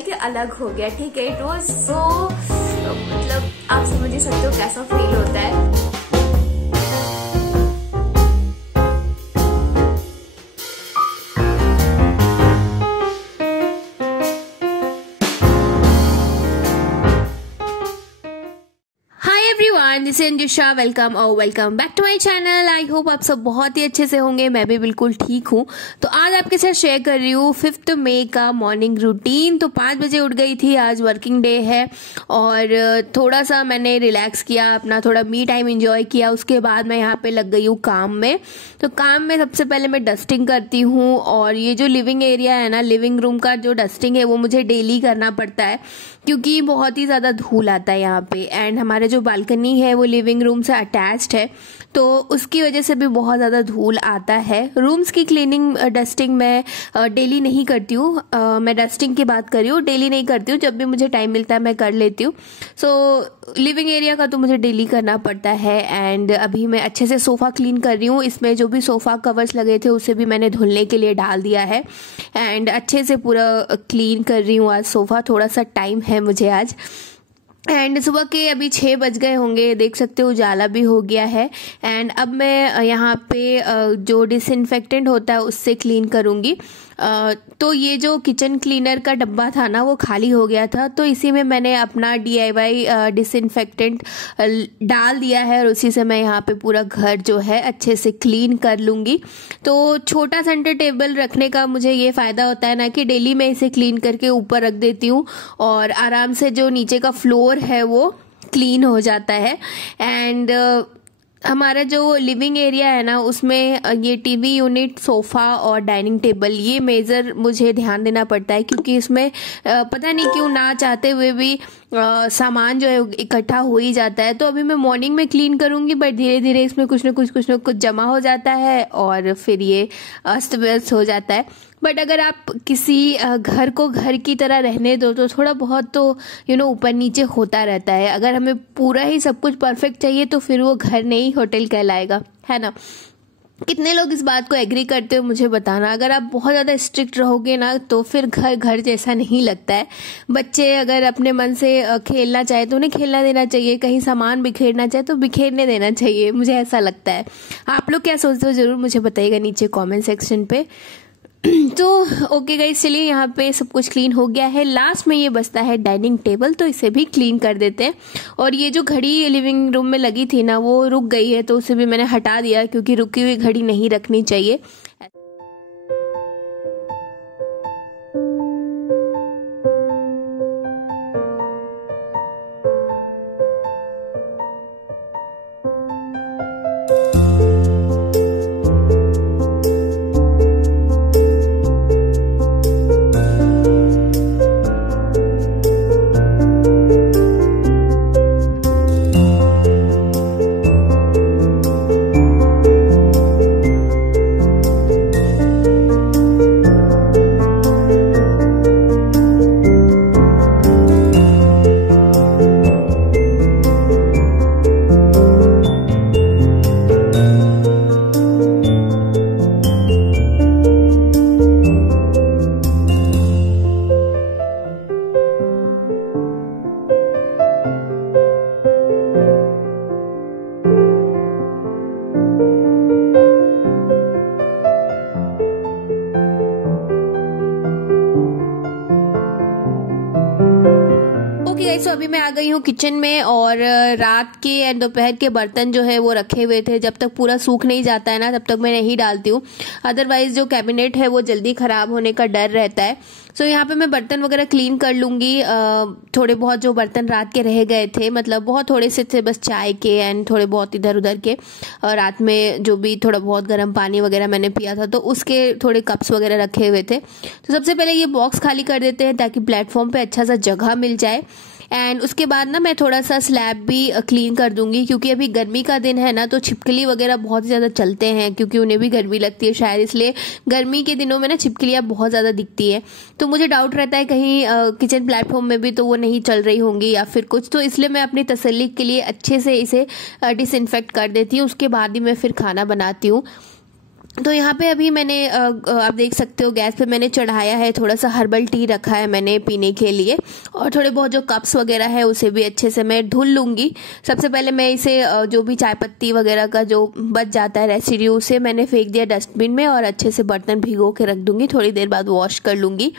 के अलग हो गया। ठीक है, इट वाज सो, मतलब आप समझ ही सकते हो कैसा फील होता है। This is Anjusha, welcome back to my channel. I hope आप सब बहुत ही अच्छे से होंगे। मैं भी बिल्कुल ठीक हूँ। तो आज आपके साथ शेयर कर रही हूँ 5 मई का मॉर्निंग रूटीन। तो 5 बजे उठ गई थी, आज वर्किंग डे है और थोड़ा सा मैंने रिलैक्स किया, अपना थोड़ा मी टाइम एंजॉय किया। उसके बाद मैं यहाँ पे लग गई हूँ काम में। तो काम में सबसे पहले मैं डस्टिंग करती हूँ और ये जो लिविंग एरिया है ना, लिविंग रूम का जो डस्टिंग है वो मुझे डेली करना पड़ता है क्योंकि बहुत ही ज़्यादा धूल आता है यहाँ पे। एंड हमारे जो बालकनी है वो लिविंग रूम से अटैच्ड है, तो उसकी वजह से भी बहुत ज़्यादा धूल आता है। रूम्स की क्लीनिंग डस्टिंग मैं डेली नहीं करती हूँ। मैं डस्टिंग की बात कर रही हूँ, डेली नहीं करती हूँ। जब भी मुझे टाइम मिलता है मैं कर लेती हूँ। सो लिविंग एरिया का तो मुझे डेली करना पड़ता है। एंड अभी मैं अच्छे से सोफ़ा क्लीन कर रही हूँ। इसमें जो भी सोफ़ा कवर्स लगे थे उसे भी मैंने धुलने के लिए डाल दिया है एंड अच्छे से पूरा क्लीन कर रही हूँ। आज सोफ़ा, थोड़ा सा टाइम है मुझे आज। एंड सुबह के अभी 6 बज गए होंगे, देख सकते हो उजाला भी हो गया है। एंड अब मैं यहाँ पे जो डिसइंफेक्टेंट होता है उससे क्लीन करूँगी। तो ये जो किचन क्लीनर का डब्बा था ना वो खाली हो गया था, तो इसी में मैंने अपना DIY डिसइंफेक्टेंट डाल दिया है और उसी से मैं यहाँ पे पूरा घर जो है अच्छे से क्लीन कर लूँगी। तो छोटा सेंटर टेबल रखने का मुझे ये फ़ायदा होता है ना कि डेली मैं इसे क्लीन करके ऊपर रख देती हूँ और आराम से जो नीचे का फ्लोर है वो क्लीन हो जाता है। एंड हमारा जो लिविंग एरिया है ना उसमें ये टीवी यूनिट, सोफ़ा और डाइनिंग टेबल, ये मेजर मुझे ध्यान देना पड़ता है क्योंकि इसमें पता नहीं क्यों ना चाहते हुए भी सामान जो है इकट्ठा हो ही जाता है। तो अभी मैं मॉर्निंग में क्लीन करूंगी बट धीरे धीरे इसमें कुछ ना कुछ जमा हो जाता है और फिर ये अस्त व्यस्त हो जाता है। बट अगर आप किसी घर को घर की तरह रहने दो तो थोड़ा बहुत तो ऊपर नीचे होता रहता है। अगर हमें पूरा ही सब कुछ परफेक्ट चाहिए तो फिर वो घर नहीं होटल कहलाएगा, है ना। कितने लोग इस बात को एग्री करते हो मुझे बताना। अगर आप बहुत ज़्यादा स्ट्रिक्ट रहोगे ना तो फिर घर घर जैसा नहीं लगता है। बच्चे अगर अपने मन से खेलना चाहे तो उन्हें खेलना देना चाहिए, कहीं सामान बिखेरना चाहे तो बिखेरने देना चाहिए, मुझे ऐसा लगता है। आप लोग क्या सोचते हो ज़रूर मुझे बताइएगा नीचे कमेंट सेक्शन पे। तो ओके गाइस, चलिए यहाँ पे सब कुछ क्लीन हो गया है। लास्ट में ये बचता है डाइनिंग टेबल, तो इसे भी क्लीन कर देते हैं। और ये जो घड़ी लिविंग रूम में लगी थी ना वो रुक गई है, तो उसे भी मैंने हटा दिया क्योंकि रुकी हुई घड़ी नहीं रखनी चाहिए। तो अभी मैं आ गई हूँ किचन में और रात के एंड दोपहर के बर्तन जो है वो रखे हुए थे। जब तक पूरा सूख नहीं जाता है ना तब तक मैं नहीं डालती हूँ, अदरवाइज जो कैबिनेट है वो जल्दी खराब होने का डर रहता है। सो यहाँ पे मैं बर्तन वगैरह क्लीन कर लूँगी। थोड़े बहुत जो बर्तन रात के रह गए थे, मतलब बहुत थोड़े से थे, बस चाय के एंड थोड़े बहुत इधर उधर के। और रात में जो भी थोड़ा बहुत गर्म पानी वगैरह मैंने पिया था तो उसके थोड़े कप्स वगैरह रखे हुए थे। तो सबसे पहले ये बॉक्स खाली कर देते हैं ताकि प्लेटफॉर्म पे अच्छा सा जगह मिल जाए। एंड उसके बाद ना मैं थोड़ा सा स्लैब भी क्लीन कर दूंगी क्योंकि अभी गर्मी का दिन है ना, तो छिपकली वगैरह बहुत ज़्यादा चलते हैं क्योंकि उन्हें भी गर्मी लगती है शायद, इसलिए गर्मी के दिनों में ना छिपकलियाँ बहुत ज़्यादा दिखती है। तो मुझे डाउट रहता है कहीं किचन प्लेटफॉर्म में भी तो वो नहीं चल रही होंगी या फिर कुछ, तो इसलिए मैं अपनी तसल्ली के लिए अच्छे से इसे डिसइंफेक्ट कर देती हूँ। उसके बाद ही मैं फिर खाना बनाती हूँ। तो यहाँ पे अभी मैंने आप देख सकते हो गैस पे मैंने चढ़ाया है, थोड़ा सा हर्बल टी रखा है मैंने पीने के लिए, और थोड़े बहुत जो कप्स वगैरह है उसे भी अच्छे से मैं धुल लूँगी। सबसे पहले मैं इसे जो भी चाय पत्ती वगैरह का जो बच जाता है रेसिड्यू, उसे मैंने फेंक दिया डस्टबिन में, और अच्छे से बर्तन भिगो के रख दूँगी, थोड़ी देर बाद वॉश कर लूँगी।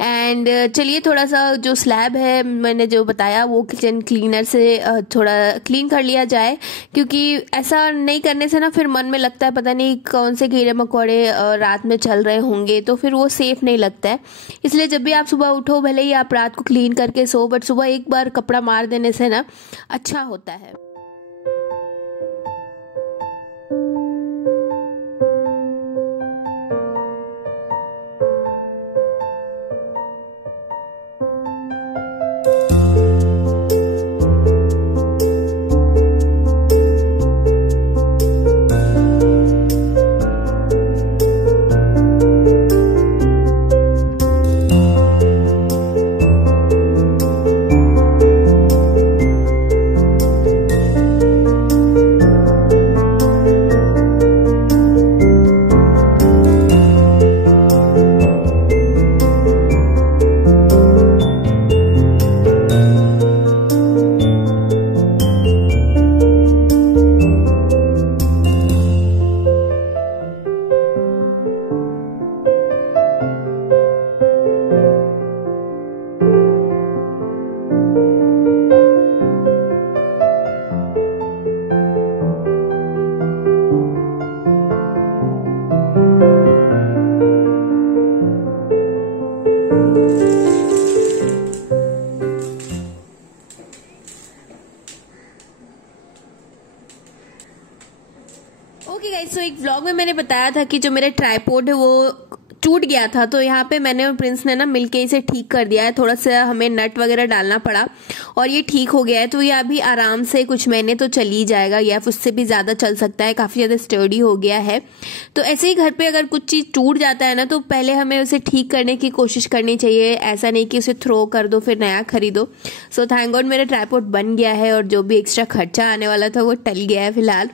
एंड चलिए थोड़ा सा जो स्लैब है मैंने जो बताया वो किचन क्लीनर से थोड़ा क्लीन कर लिया जाए, क्योंकि ऐसा नहीं करने से ना फिर मन में लगता है पता नहीं कौन से कीड़े मकोड़े रात में चल रहे होंगे, तो फिर वो सेफ नहीं लगता है। इसलिए जब भी आप सुबह उठो, भले ही आप रात को क्लीन करके सो, बट सुबह एक बार कपड़ा मार देने से ना अच्छा होता है। ओके गाइस, सो एक व्लॉग में मैंने बताया था कि जो मेरा ट्राइपॉड है वो टूट गया था, तो यहाँ पे मैंने और प्रिंस ने ना मिलके इसे ठीक कर दिया है। थोड़ा सा हमें नट वगैरह डालना पड़ा और ये ठीक हो गया है, तो ये अभी आराम से कुछ महीने तो चल ही जाएगा, या उससे भी ज़्यादा चल सकता है, काफ़ी ज़्यादा स्टर्डी हो गया है। तो ऐसे ही घर पे अगर कुछ चीज़ टूट जाता है ना, तो पहले हमें उसे ठीक करने की कोशिश करनी चाहिए, ऐसा नहीं कि उसे थ्रो कर दो फिर नया खरीदो। सो थैंक गॉड मेरा ट्राइपॉड बन गया है, और जो भी एक्स्ट्रा खर्चा आने वाला था वो टल गया है फिलहाल।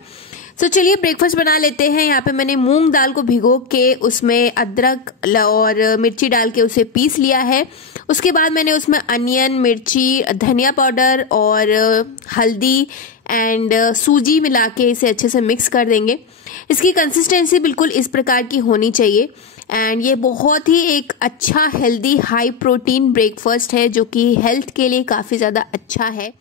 तो चलिए ब्रेकफास्ट बना लेते हैं। यहाँ पे मैंने मूंग दाल को भिगो के उसमें अदरक और मिर्ची डाल के उसे पीस लिया है। उसके बाद मैंने उसमें अनियन, मिर्ची, धनिया पाउडर और हल्दी एंड सूजी मिला के इसे अच्छे से मिक्स कर देंगे। इसकी कंसिस्टेंसी बिल्कुल इस प्रकार की होनी चाहिए, एंड ये बहुत ही एक अच्छा हेल्दी हाई प्रोटीन ब्रेकफास्ट है, जो कि हेल्थ के लिए काफ़ी ज़्यादा अच्छा है।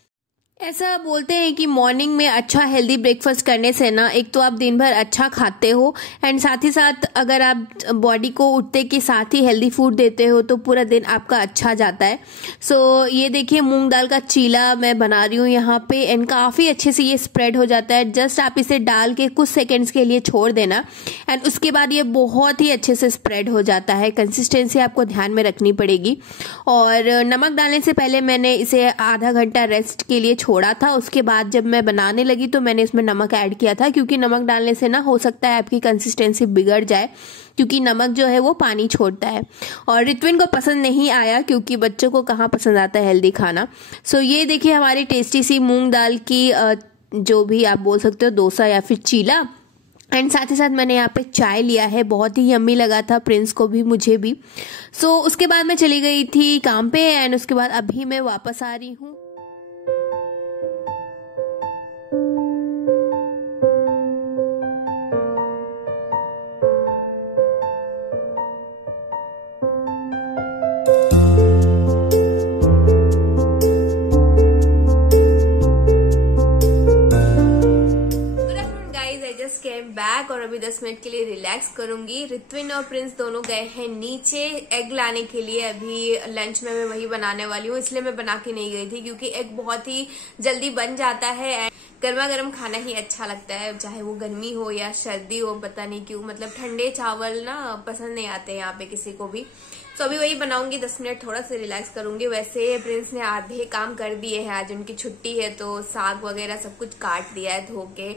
ऐसा बोलते हैं कि मॉर्निंग में अच्छा हेल्दी ब्रेकफास्ट करने से ना, एक तो आप दिन भर अच्छा खाते हो, एंड साथ ही साथ अगर आप बॉडी को उठते के साथ ही हेल्दी फूड देते हो तो पूरा दिन आपका अच्छा जाता है। सो ये देखिए मूंग दाल का चीला मैं बना रही हूँ यहाँ पे, एंड काफ़ी अच्छे से ये स्प्रेड हो जाता है। जस्ट आप इसे डाल के कुछ सेकेंड्स के लिए छोड़ देना, एंड उसके बाद ये बहुत ही अच्छे से स्प्रेड हो जाता है। कंसिस्टेंसी आपको ध्यान में रखनी पड़ेगी। और नमक डालने से पहले मैंने इसे आधा घंटा रेस्ट के लिए छोड़ा था। उसके बाद जब मैं बनाने लगी तो मैंने इसमें नमक ऐड किया था, क्योंकि नमक डालने से ना हो सकता है आपकी कंसिस्टेंसी बिगड़ जाए, क्योंकि नमक जो है वो पानी छोड़ता है। और रित्विन को पसंद नहीं आया, क्योंकि बच्चों को कहाँ पसंद आता है हेल्दी खाना। सो ये देखिए हमारी टेस्टी सी मूंग दाल की जो भी आप बोल सकते हो डोसा या फिर चीला, एंड साथ ही साथ मैंने यहाँ पे चाय लिया है, बहुत ही यम्मी लगा था प्रिंस को भी मुझे भी। सो उसके बाद मैं चली गई थी काम पे, एंड उसके बाद अभी मैं वापस आ रही हूँ। बैक और अभी 10 मिनट के लिए रिलैक्स करूंगी। रित्विन और प्रिंस दोनों गए हैं नीचे एग लाने के लिए। अभी लंच में मैं वही बनाने वाली हूँ, इसलिए मैं बना के नहीं गई थी, क्योंकि एग बहुत ही जल्दी बन जाता है। गर्मा गर्म खाना ही अच्छा लगता है, चाहे वो गर्मी हो या सर्दी हो। पता नहीं क्यों, मतलब ठंडे चावल ना पसंद नहीं आते यहाँ पे किसी को भी। तो अभी वही बनाऊंगी, 10 मिनट थोड़ा सा रिलैक्स करूंगी। वैसे प्रिंस ने आधे काम कर दिए हैं, आज उनकी छुट्टी है, तो साग वगैरह सब कुछ काट दिया है, धो के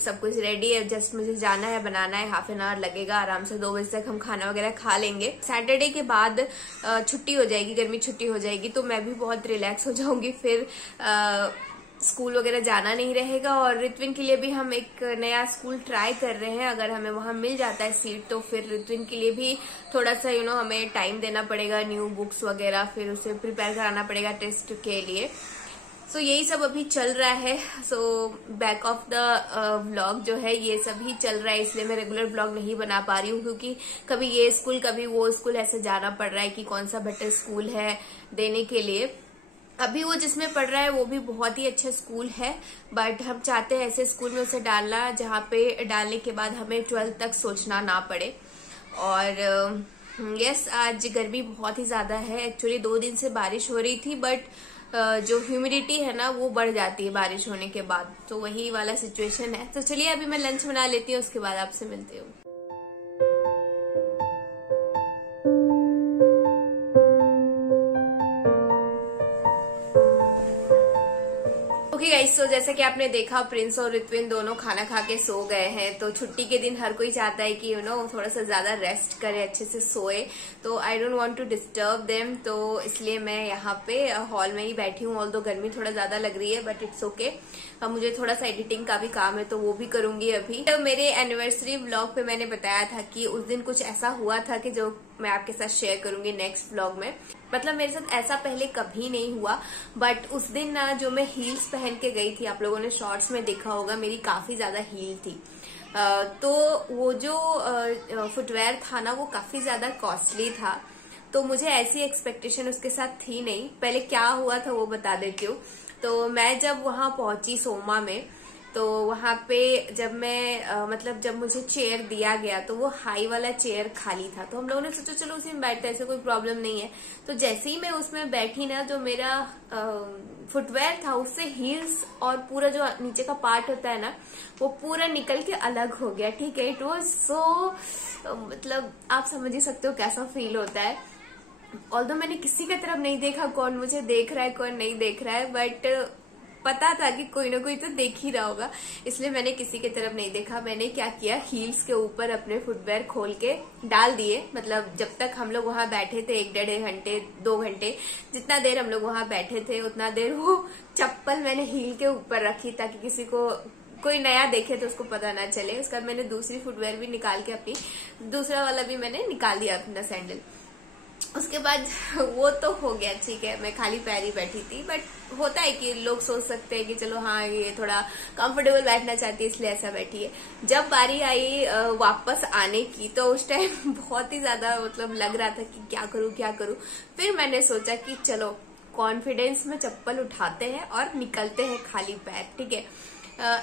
सब कुछ रेडी है। जस्ट मुझे जाना है, बनाना है, हाफ एन आवर लगेगा। आराम से 2 बजे तक हम खाना वगैरह खा लेंगे। सैटरडे के बाद छुट्टी हो जाएगी, गर्मी छुट्टी हो जाएगी, तो मैं भी बहुत रिलैक्स हो जाऊंगी। फिर स्कूल वगैरह जाना नहीं रहेगा। और रित्विन के लिए भी हम एक नया स्कूल ट्राई कर रहे हैं, अगर हमें वहां मिल जाता है सीट तो फिर रित्विन के लिए भी थोड़ा सा हमें टाइम देना पड़ेगा, न्यू बुक्स वगैरह, फिर उसे प्रिपेयर कराना पड़ेगा टेस्ट के लिए। सो यही सब अभी चल रहा है। So back of the vlog जो है ये सब ही चल रहा है, इसलिए मैं रेगुलर व्लॉग नहीं बना पा रही हूँ, क्योंकि कभी ये स्कूल कभी वो स्कूल ऐसे जाना पड़ रहा है कि कौन सा बेटर स्कूल है देने के लिए। अभी वो जिसमें पढ़ रहा है वो भी बहुत ही अच्छा स्कूल है, बट हम चाहते हैं ऐसे स्कूल में उसे डालना जहाँ पे डालने के बाद हमें 12th तक सोचना ना पड़े। और यस, आज गर्मी बहुत ही ज्यादा है। एक्चुअली 2 दिन से बारिश हो रही थी, बट जो ह्यूमिडिटी है ना वो बढ़ जाती है बारिश होने के बाद, तो वही वाला सिचुएशन है। तो चलिए अभी मैं लंच बना लेती हूँ, उसके बाद आपसे मिलती हूँ। ओके गाइस, तो जैसा कि आपने देखा प्रिंस और रित्विन दोनों खाना खा के सो गए हैं। तो छुट्टी के दिन हर कोई चाहता है कि थोड़ा सा ज्यादा रेस्ट करे, अच्छे से सोए। तो I don't want to disturb them, तो इसलिए मैं यहाँ पे हॉल में ही बैठी हूँ। ऑल्दो गर्मी थोड़ा ज्यादा लग रही है, बट इट्स ओके। मुझे थोड़ा सा एडिटिंग का भी काम है तो वो भी करूंगी अभी। तो मेरे एनिवर्सरी व्लॉग पे मैंने बताया था कि उस दिन कुछ ऐसा हुआ था कि जो मैं आपके साथ शेयर करूंगी नेक्स्ट व्लॉग में। मतलब मेरे साथ ऐसा पहले कभी नहीं हुआ, बट उस दिन ना जो मैं हील्स पहन के गई थी, आप लोगों ने शॉर्ट्स में देखा होगा, मेरी काफी ज्यादा हील थी। तो वो जो फुटवेयर था ना वो काफी ज्यादा कॉस्टली था, तो मुझे ऐसी एक्सपेक्टेशन उसके साथ थी नहीं। पहले क्या हुआ था वो बता देती हूँ। तो मैं जब वहां पहुंची सोमा में, तो वहां पे जब मैं मतलब जब मुझे चेयर दिया गया तो वो हाई वाला चेयर खाली था, तो हम लोगों ने सोचा चलो उसी में बैठते हैं, ऐसे कोई प्रॉब्लम नहीं है। तो जैसे ही मैं उसमें बैठी ना, जो मेरा फुटवेयर था उससे हील्स और पूरा जो नीचे का पार्ट होता है ना वो पूरा निकल के अलग हो गया। ठीक है, इट वॉज सो, मतलब आप समझ ही सकते हो कैसा फील होता है। ऑल्दो मैंने किसी की तरफ नहीं देखा कौन मुझे देख रहा है कौन नहीं देख रहा है, बट पता था कि कोई ना कोई तो देख ही रहा होगा, इसलिए मैंने किसी की तरफ नहीं देखा। मैंने क्या किया, हील्स के ऊपर अपने फुटवेयर खोल के डाल दिए। मतलब जब तक हम लोग वहां बैठे थे 1-1.5 घंटे 2 घंटे, जितना देर हम लोग वहां बैठे थे उतना देर वो चप्पल मैंने हील के ऊपर रखी, ताकि किसी को कोई नया देखे तो उसको पता ना चले। उसके बाद मैंने दूसरी फुटवेयर भी निकाल के अपनी दूसरा वाला भी मैंने निकाल दिया अपना सैंडल। उसके बाद वो तो हो गया, ठीक है, मैं खाली पैर ही बैठी थी। बट होता है कि लोग सोच सकते हैं कि चलो हाँ ये थोड़ा कंफर्टेबल बैठना चाहती है इसलिए ऐसा बैठी है। जब बारी आई वापस आने की, तो उस टाइम बहुत ही ज्यादा मतलब लग रहा था कि क्या करूं क्या करूं। फिर मैंने सोचा कि चलो कॉन्फिडेंस में चप्पल उठाते हैं और निकलते हैं खाली पैर। ठीक है,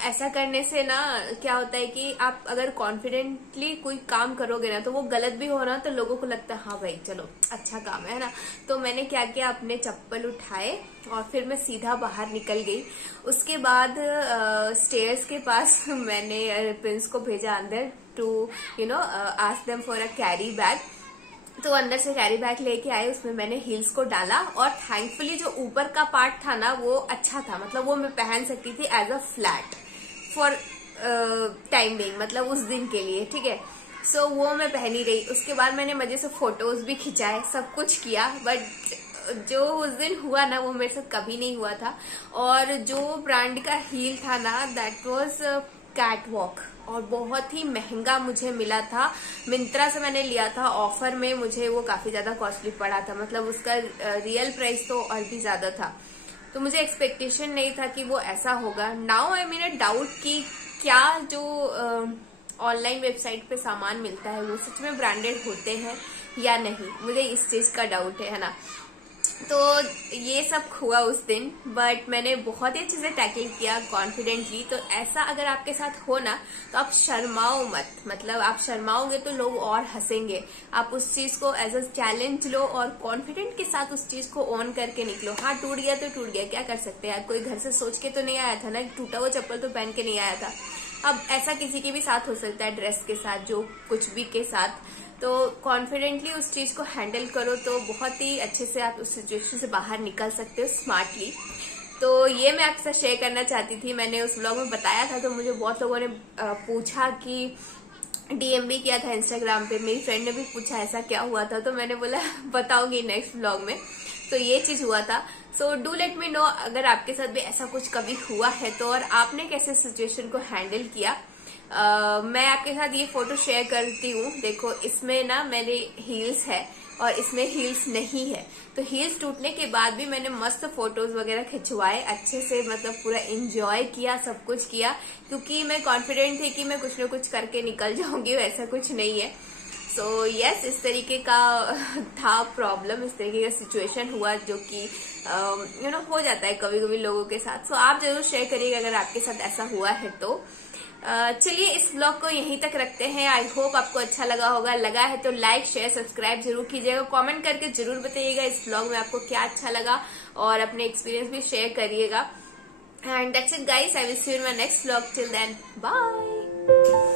ऐसा करने से ना क्या होता है कि आप अगर कॉन्फिडेंटली कोई काम करोगे ना, तो वो गलत भी हो ना तो लोगों को लगता है हाँ भाई चलो अच्छा काम है ना। तो मैंने क्या किया, अपने चप्पल उठाए और फिर मैं सीधा बाहर निकल गई। उसके बाद स्टेयर्स के पास मैंने प्रिंस को भेजा अंदर to ask them for a carry bag. तो अंदर से कैरी बैग लेके आए, उसमें मैंने हील्स को डाला और थैंकफुली जो ऊपर का पार्ट था ना वो अच्छा था, मतलब वो मैं पहन सकती थी as a flat for time being, मतलब उस दिन के लिए। ठीक है, सो वो मैं पहनी रही। उसके बाद मैंने मजे से फोटोज भी खिंचाए, सब कुछ किया, बट जो उस दिन हुआ ना वो मेरे साथ कभी नहीं हुआ था। और जो ब्रांड का हील था ना दैट वाज कैट वॉक, और बहुत ही महंगा मुझे मिला था। मिंत्रा से मैंने लिया था ऑफर में, मुझे वो काफी ज्यादा कॉस्टली पड़ा था, मतलब उसका रियल प्राइस तो और भी ज्यादा था। तो मुझे एक्सपेक्टेशन नहीं था कि वो ऐसा होगा। नाउ आई मीन डाउट कि क्या जो ऑनलाइन वेबसाइट पे सामान मिलता है वो सच में ब्रांडेड होते हैं या नहीं, मुझे इस चीज का डाउट है ना। तो ये सब हुआ उस दिन, बट मैंने बहुत ही अच्छे से टैकल किया कॉन्फिडेंटली। तो ऐसा अगर आपके साथ हो ना तो आप शर्माओ मत, मतलब आप शर्माओगे तो लोग और हंसेंगे। आप उस चीज को एज अ चैलेंज लो और कॉन्फिडेंट के साथ उस चीज को ऑन करके निकलो। हाँ टूट गया तो टूट गया, क्या कर सकते हैं, कोई घर से सोच के तो नहीं आया था ना, टूटा हुआ चप्पल तो पहन के नहीं आया था। अब ऐसा किसी के भी साथ हो सकता है, ड्रेस के साथ, जो कुछ भी के साथ। तो कॉन्फिडेंटली उस चीज को हैंडल करो तो बहुत ही अच्छे से आप उस सिचुएशन से बाहर निकल सकते हो स्मार्टली। तो ये मैं आपके साथ शेयर करना चाहती थी। मैंने उस व्लॉग में बताया था, तो मुझे बहुत लोगों ने पूछा कि डीएम भी किया था इंस्टाग्राम पे, मेरी फ्रेंड ने भी पूछा ऐसा क्या हुआ था, तो मैंने बोला बताऊंगी नेक्स्ट व्लॉग में। तो ये चीज हुआ था। So do let me know अगर आपके साथ भी ऐसा कुछ कभी हुआ है तो, और आपने कैसे सिचुएशन को हैंडल किया। मैं आपके साथ ये फोटो शेयर करती हूँ। देखो इसमें ना मेरे हील्स है और इसमें हील्स नहीं है, तो हील्स टूटने के बाद भी मैंने मस्त फोटोज वगैरह खिंचवाए अच्छे से, मतलब पूरा एंजॉय किया, सब कुछ किया, क्योंकि मैं कॉन्फिडेंट थी कि मैं कुछ न कुछ करके निकल जाऊंगी, वैसा कुछ नहीं है। सो यस, इस तरीके का था प्रॉब्लम, इस तरीके का सिचुएशन हुआ जो कि हो जाता है कभी कभी लोगों के साथ। सो आप जरूर शेयर करिएगा अगर आपके साथ ऐसा हुआ है तो। चलिए इस ब्लॉग को यहीं तक रखते हैं। आई होप आपको अच्छा लगा होगा। लगा है तो लाइक शेयर सब्सक्राइब जरूर कीजिएगा। कमेंट करके जरूर बताइएगा इस ब्लॉग में आपको क्या अच्छा लगा, और अपने एक्सपीरियंस भी शेयर करिएगा। And that's it guys, I will see you in my next blog. Till then bye.